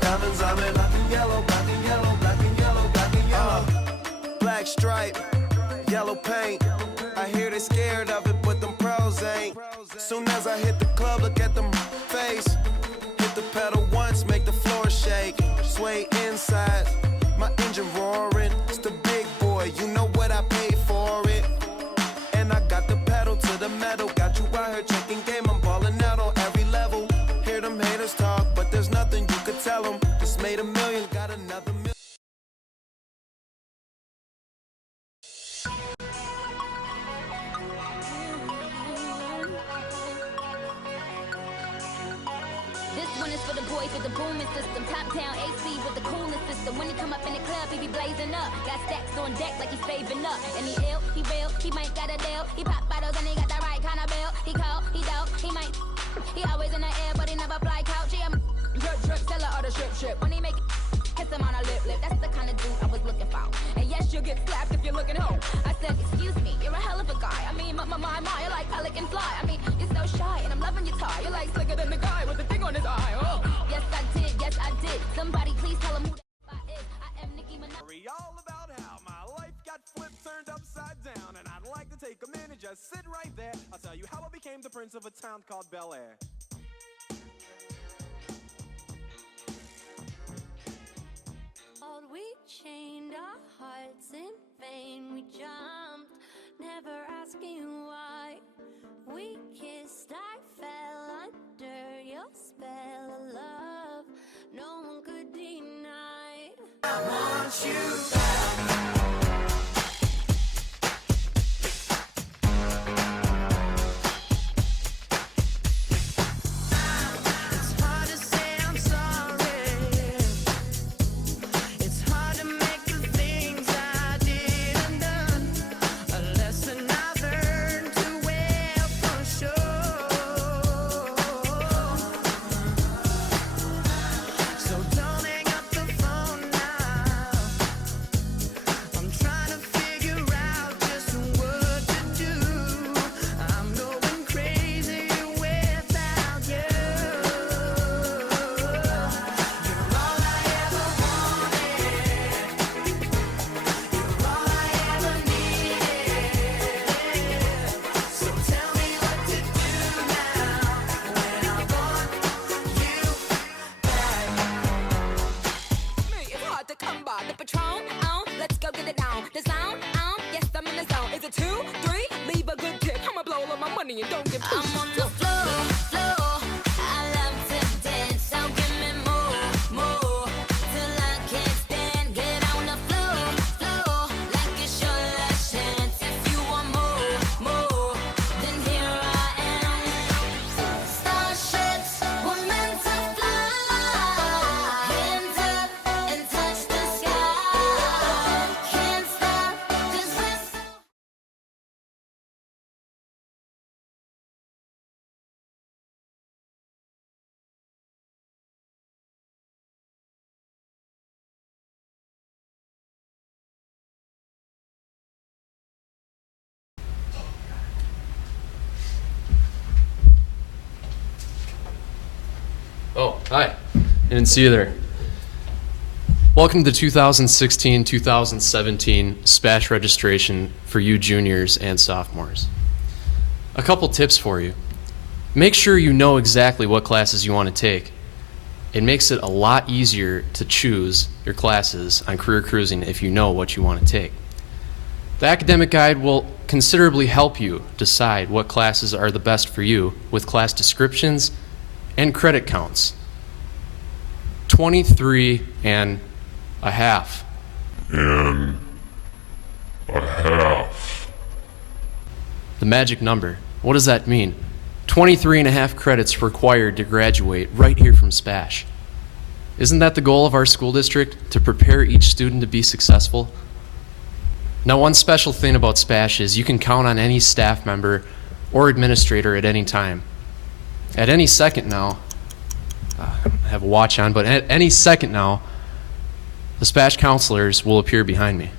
Diamonds, I'm in black and yellow, black and yellow, black and yellow, black and yellow. Black stripe, yellow paint. I hear they scared of it, but them pros ain't. Soon as I hit the club, look at them face. Hit the pedal once, make the floor shake. Sway inside, my engine roaring. It's the big boy, you know what I paid for it. And I got the pedal to the metal. Got you out here checking game, I'm balling out on every level. Hear them haters talk, but there's nothing you could tell them. Just made $1 million, got another $1 million. This one is for the boys with the booming system. Top down AC with the coolest system. When he come up in the club, he be blazing up. Got stacks on deck like he's saving up. And he ill, he real, he might got a deal. He pop bottles and he got the right kind of bill. He cold, he dope, he might. He always in the air, but he never fly couch. He a drip, seller or the ship. When he make it, kiss him on a lip. That's the kind of dude I was looking for. And yes, you'll get slapped if you're looking home. I said, excuse me, you're a hell of a guy. I mean, my, you're like pelican fly. I mean, you're so shy, and I'm loving your tie. You're like slicker than the guy with the thing on his eye. Oh, yes, I did. Somebody please tell him who the is. I am Nicki Minaj. All about how my life got flipped, turned upside down, and I'd like to take a minute, just sit right there. I'll tell you how I became the prince of a town called Bel Air. We chained our hearts in vain. We jumped, never asking why. We kissed, I fell under your spell of love. No one could deny. I want you back. Oh, hi. Didn't see you there. Welcome to the 2016-2017 SPASH registration for you juniors and sophomores. A couple tips for you. Make sure you know exactly what classes you want to take. It makes it a lot easier to choose your classes on career cruising if you know what you want to take. The academic guide will considerably help you decide what classes are the best for you with class descriptions and credit counts. 23 and a half. And a half. The magic number. What does that mean? 23 and a half credits required to graduate right here from SPASH. Isn't that the goal of our school district, to prepare each student to be successful? Now, one special thing about SPASH is you can count on any staff member or administrator at any time. At any second now, I have a watch on, but at any second now, the SPASH counselors will appear behind me.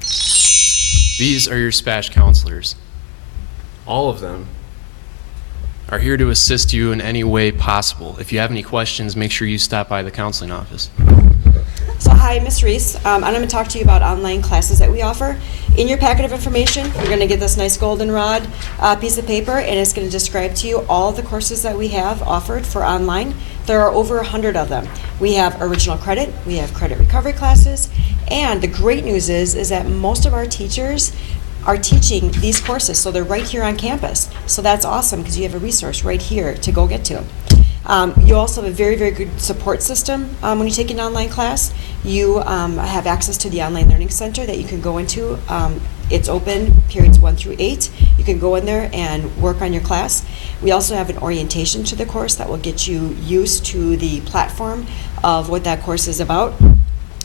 These are your SPASH counselors. All of them are here to assist you in any way possible. If you have any questions, make sure you stop by the counseling office. So hi, Ms. Reese. I'm going to talk to you about online classes that we offer. In your packet of information, you're going to get this nice goldenrod piece of paper, and it's going to describe to you all the courses that we have offered for online. There are over 100 of them. We have original credit, we have credit recovery classes, and the great news is that most of our teachers are teaching these courses, so they're right here on campus. So that's awesome because you have a resource right here to go get to. You also have a very, very good support system when you take an online class. You have access to the Online Learning Center that you can go into. It's open periods 1 through 8. You can go in there and work on your class. We also have an orientation to the course that will get you used to the platform of what that course is about.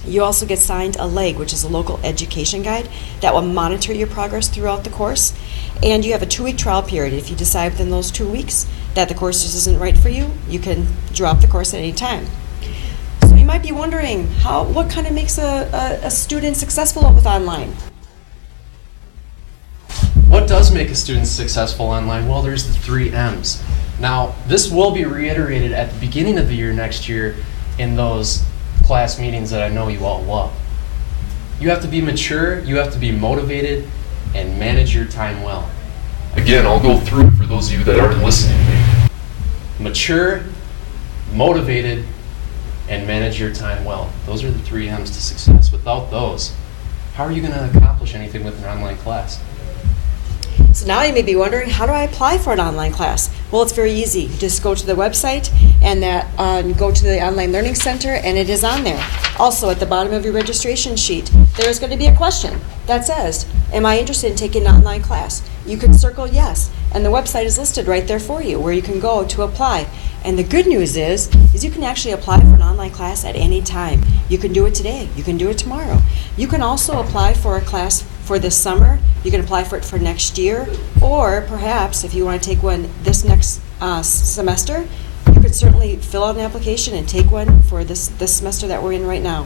You also get signed a LEG, which is a local education guide, that will monitor your progress throughout the course. And you have a 2-week trial period. If you decide within those 2 weeks that the course just isn't right for you, you can drop the course at any time. So you might be wondering, what kind of makes a student successful with online? What does make a student successful online? Well, there's the 3 M's. Now, this will be reiterated at the beginning of the year next year in those class meetings that I know you all love. You have to be mature, you have to be motivated, and manage your time well. Again, I'll go through it for those of you that aren't listening to me. Mature, motivated, and manage your time well. Those are the 3 M's to success. Without those, how are you going to accomplish anything with an online class? So now you may be wondering, how do I apply for an online class? Well, it's very easy. You just go to the website and go to the Online Learning Center, and it is on there. Also, at the bottom of your registration sheet, there's going to be a question that says, am I interested in taking an online class? You can circle yes, and the website is listed right there for you where you can go to apply. And the good news is you can actually apply for an online class at any time. You can do it today. You can do it tomorrow. You can also apply for a class for this summer. You can apply for it for next year, or perhaps if you want to take one this next semester, you could certainly fill out an application and take one for this semester that we're in right now.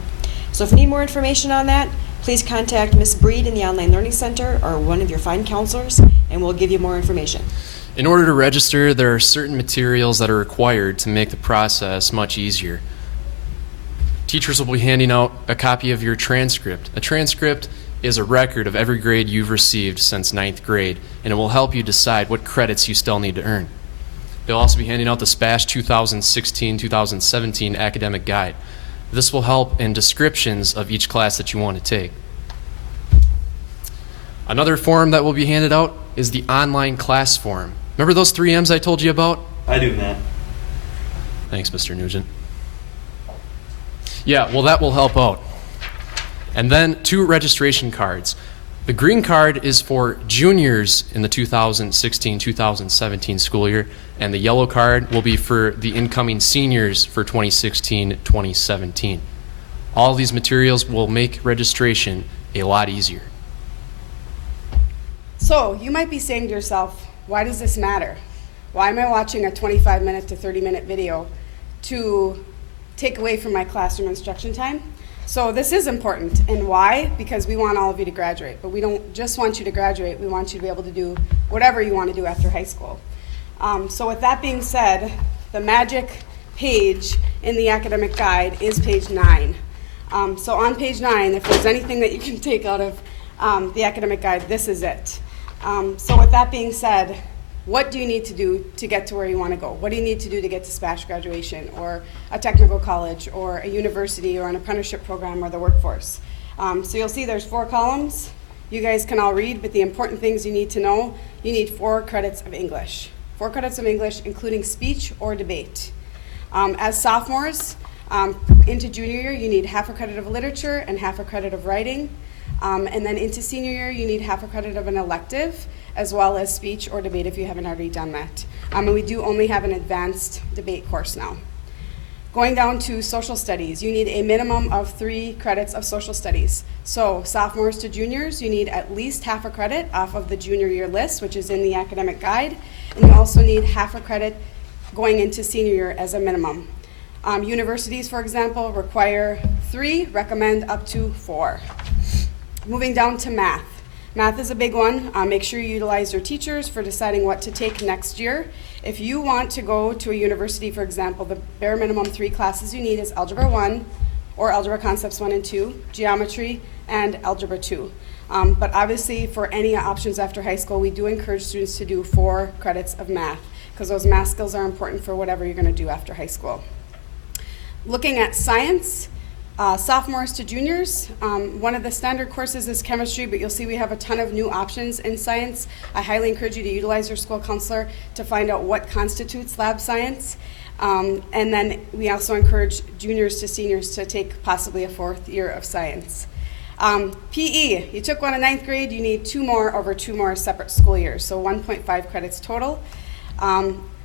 So if you need more information on that, please contact Ms. Breed in the Online Learning Center or one of your fine counselors, and we'll give you more information. In order to register, there are certain materials that are required to make the process much easier. Teachers will be handing out a copy of your transcript. A transcript is a record of every grade you've received since 9th grade, and it will help you decide what credits you still need to earn. They'll also be handing out the SPASH 2016-2017 academic guide. This will help in descriptions of each class that you want to take. Another form that will be handed out is the online class form. Remember those 3 M's I told you about? I do, Matt. Thanks, Mr. Nugent. Yeah, well, that will help out. And then 2 registration cards. The green card is for juniors in the 2016-2017 school year, and the yellow card will be for the incoming seniors for 2016-2017. All these materials will make registration a lot easier. So you might be saying to yourself, why does this matter? Why am I watching a 25-minute to 30-minute video to take away from my classroom instruction time? So this is important. And why? Because we want all of you to graduate. But we don't just want you to graduate. We want you to be able to do whatever you want to do after high school. So with that being said, the magic page in the academic guide is page 9. So on page 9, if there's anything that you can take out of the academic guide, this is it. So with that being said, what do you need to do to get to where you want to go? What do you need to do to get to SPASH graduation, or a technical college, or a university, or an apprenticeship program, or the workforce? So you'll see there's 4 columns. You guys can all read, but the important things you need to know, you need 4 credits of English. 4 credits of English, including speech or debate. As sophomores, into junior year, you need half a credit of literature and half a credit of writing. And then into senior year, you need half a credit of an elective, as well as speech or debate if you haven't already done that. And we do only have an advanced debate course now. Going down to social studies, you need a minimum of 3 credits of social studies. So sophomores to juniors, you need at least half a credit off of the junior year list, which is in the academic guide. And you also need half a credit going into senior year as a minimum. Universities, for example, require 3, recommend up to 4. Moving down to math. Math is a big one. Make sure you utilize your teachers for deciding what to take next year. If you want to go to a university, for example, the bare minimum 3 classes you need is Algebra 1 or Algebra Concepts 1 and 2, Geometry, and Algebra 2. But obviously, for any options after high school, we do encourage students to do 4 credits of math, because those math skills are important for whatever you're going to do after high school. Looking at science, sophomores to juniors, one of the standard courses is chemistry, but you'll see we have a ton of new options in science. I highly encourage you to utilize your school counselor to find out what constitutes lab science. And then we also encourage juniors to seniors to take possibly a 4th year of science. PE, you took one in 9th grade, you need 2 more over 2 more separate school years, so 1.5 credits total.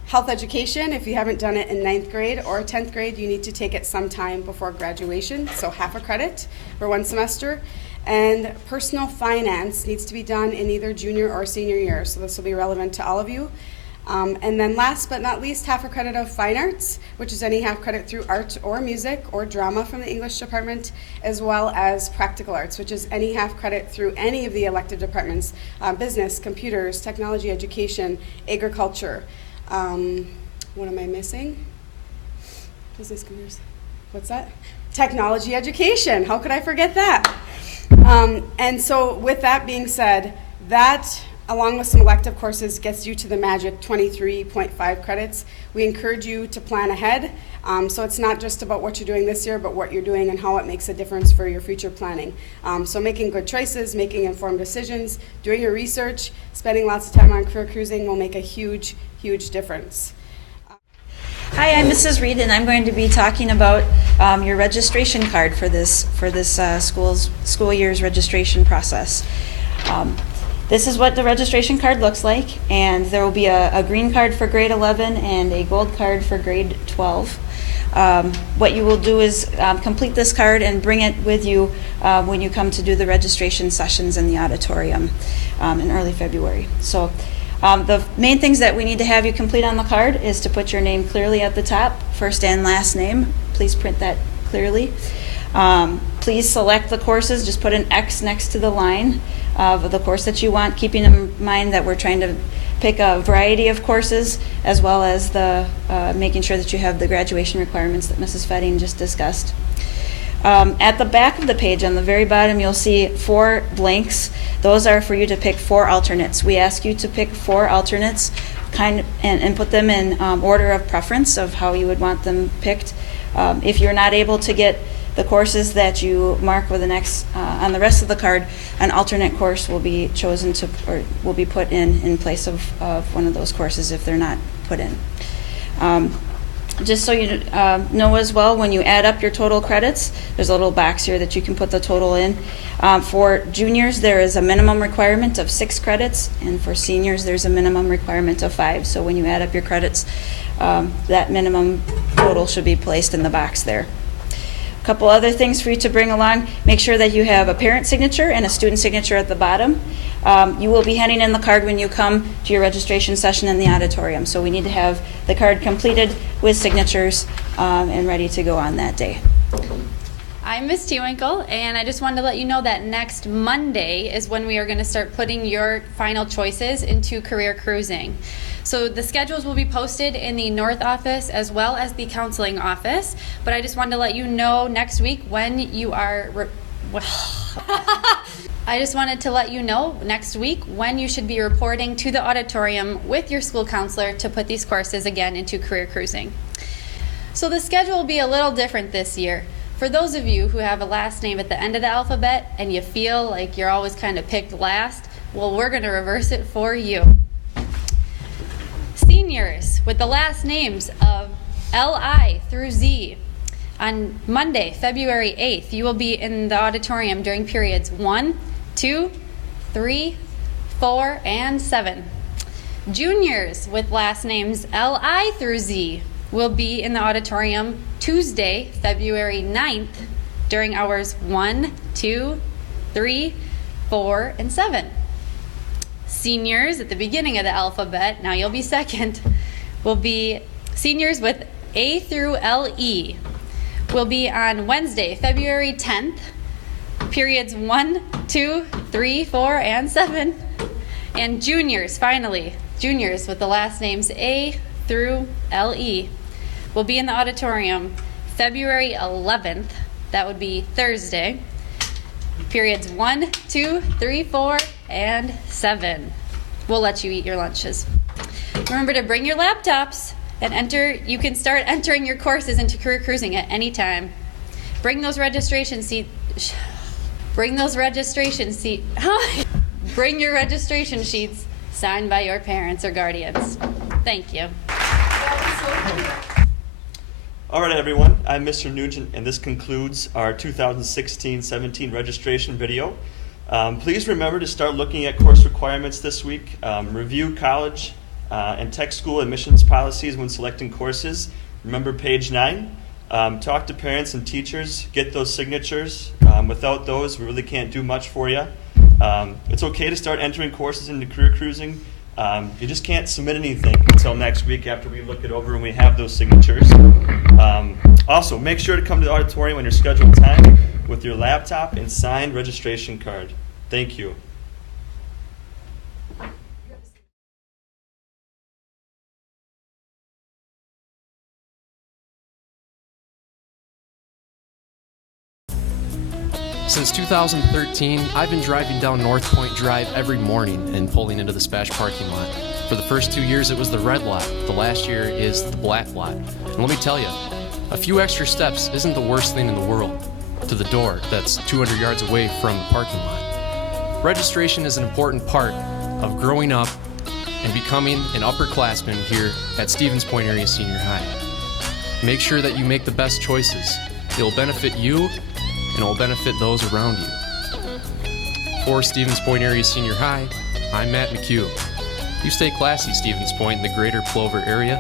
Health education, if you haven't done it in 9th grade or 10th grade, you need to take it sometime before graduation, so half a credit for 1 semester. And personal finance needs to be done in either junior or senior year, so this will be relevant to all of you. And then last but not least, half a credit of fine arts, which is any half credit through art or music or drama from the English department, as well as practical arts, which is any half credit through any of the elective departments, business, computers, technology, education, agriculture. What am I missing? Business, computers, what's that? Technology education, how could I forget that? And so with that being said, that along with some elective courses gets you to the magic 23.5 credits. We encourage you to plan ahead. So it's not just about what you're doing this year, but what you're doing and how it makes a difference for your future planning. So making good choices, making informed decisions, doing your research, spending lots of time on career cruising will make a huge, huge difference. Hi, I'm Mrs. Reed, and I'm going to be talking about your registration card for this school year's registration process. This is what the registration card looks like, and there will be a green card for grade 11 and a gold card for grade 12. What you will do is complete this card and bring it with you when you come to do the registration sessions in the auditorium in early February. So the main things that we need to have you complete on the card is to put your name clearly at the top, first and last name. Please print that clearly. Please select the courses. Just put an X next to the line of the course that you want, keeping in mind that we're trying to pick a variety of courses, as well as the making sure that you have the graduation requirements that Mrs. Fetting just discussed. At the back of the page, on the very bottom, you'll see 4 blanks. Those are for you to pick 4 alternates. We ask you to pick 4 alternates and put them in order of preference of how you would want them picked. If you're not able to get the courses that you mark with the next on the rest of the card, an alternate course will be chosen to, or will be put in place of one of those courses if they're not put in. Just so you know as well, when you add up your total credits, there's a little box here that you can put the total in. For juniors, there is a minimum requirement of 6 credits, and for seniors, there's a minimum requirement of 5. So when you add up your credits, that minimum total should be placed in the box there. A couple other things for you to bring along. Make sure that you have a parent signature and a student signature at the bottom. You will be handing in the card when you come to your registration session in the auditorium. So we need to have the card completed with signatures and ready to go on that day. I'm Miss Tewinkle, and I just wanted to let you know that next Monday is when we are going to start putting your final choices into career cruising. So the schedules will be posted in the North office as well as the counseling office, but I just wanted to let you know next week when you are I just wanted to let you know next week when you should be reporting to the auditorium with your school counselor to put these courses again into career cruising. So the schedule will be a little different this year. For those of you who have a last name at the end of the alphabet and you feel like you're always kind of picked last, well, we're going to reverse it for you. Seniors with the last names of L-I through Z. On Monday, February 8th, you will be in the auditorium during periods 1, 2, 3, 4, and 7. Juniors with last names L-I through Z will be in the auditorium Tuesday, February 9th during hours 1, 2, 3, 4, and 7. Seniors at the beginning of the alphabet, now you'll be second, will be seniors with A through LE. Will be on Wednesday, February 10th periods 1, 2, 3, 4, and 7. And juniors, finally, juniors with the last names A through LE will be in the auditorium February 11th. That would be Thursday. Periods 1, 2, 3, 4, and 7. We'll let you eat your lunches. Remember to bring your laptops and enter. You can start entering your courses into Career Cruising at any time. Bring those registration Bring your registration sheets signed by your parents or guardians. Thank you. All right, everyone, I'm Mr. Nugent, and this concludes our 2016-17 registration video. Please remember to start looking at course requirements this week. Review college and tech school admissions policies when selecting courses. Remember page 9. Talk to parents and teachers. Get those signatures. Without those, we really can't do much for you. It's okay to start entering courses into Career Cruising. You just can't submit anything until next week after we look it over and we have those signatures. Also, make sure to come to the auditorium on your scheduled time with your laptop and signed registration card. Thank you. Since 2013, I've been driving down North Point Drive every morning and pulling into the SPASH parking lot. For the first 2 years, it was the red lot. The last year is the black lot. And let me tell you, a few extra steps isn't the worst thing in the world to the door that's 200 yards away from the parking lot. Registration is an important part of growing up and becoming an upperclassman here at Stevens Point Area Senior High. Make sure that you make the best choices. It will benefit you and it will benefit those around you. For Stevens Point Area Senior High, I'm Matt McHugh. You stay classy, Stevens Point, in the greater Plover area.